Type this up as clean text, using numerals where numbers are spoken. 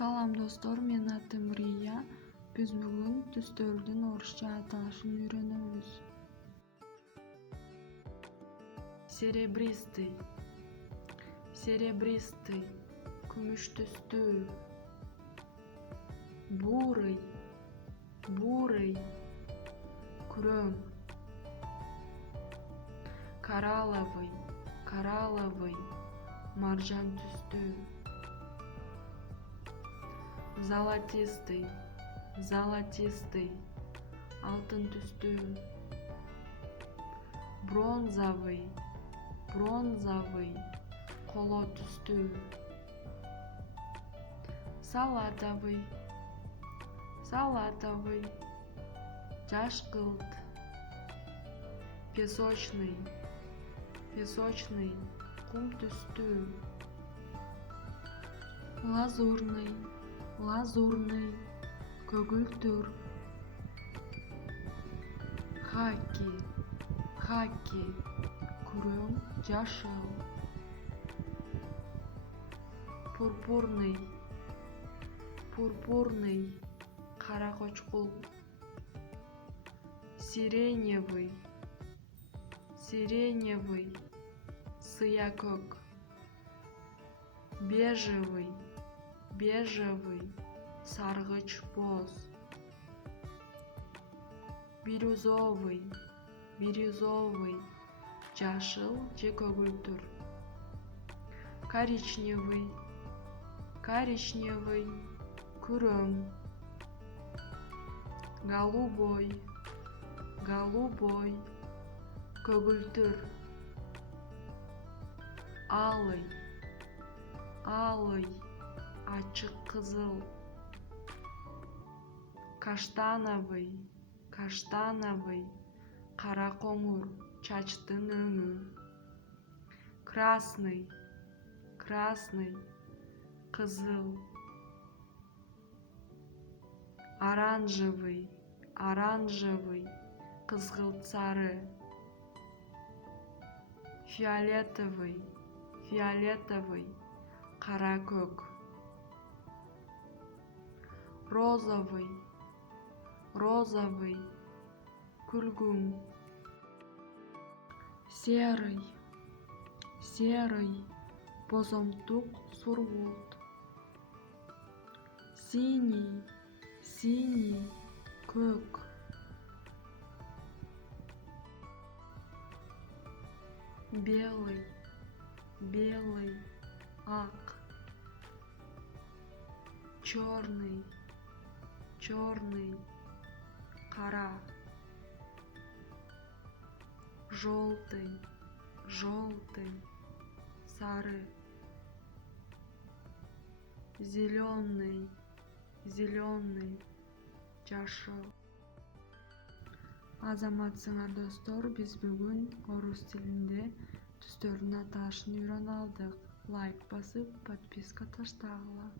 Салам достор, мен атым Рия. Биз бүгүн түстөрдүн орусча аталышын үйрөнөбүз. Серебристый, серебристый, күмүш түстүү. Бурый, бурый, күрөң. Коралловый, коралловый, маржан түстүү. Золотистый, золотистый, алтын түстүү. Бронзовый, бронзовый, коло түстүү. Салатовый, салатовый, жашкылт. Песочный, песочный, кум түстүү. Лазурный, лазурный, көгүлтүр. Хаки, хаки, күрөң, жашыл. Пурпурный, пурпурный, кара кочкул. Сиреневый, сиреневый, сыя көк. Бежевый, бежевый, саргыч боз. Бирюзовый, бирюзовый, жашыл же көгүлтүр. Коричневый, коричневый, күрөң. Голубой, голубой, көгүлтүр. Алый, алый, ачык кызыл. Каштановый, каштановый, кара коңур, чачтын өңү. Красный, красный, кызыл. Оранжевый, оранжевый, кызгылт сары. Фиолетовый, фиолетовый, кара көк. Розовый, розовый, күлгүн. Серый, серый, бозомтук, сургулт. Синий, синий, көк. Белый, белый, ак. Черный, черный, кара. Желтый, желтый, сары. Зеленый, зеленый, жашыл. Азаматсыңар достор, биз бүгүн орус тилинде түстөрдүн аталышын үйрөнүп алдык. Лайк басып, подписка таштагыла.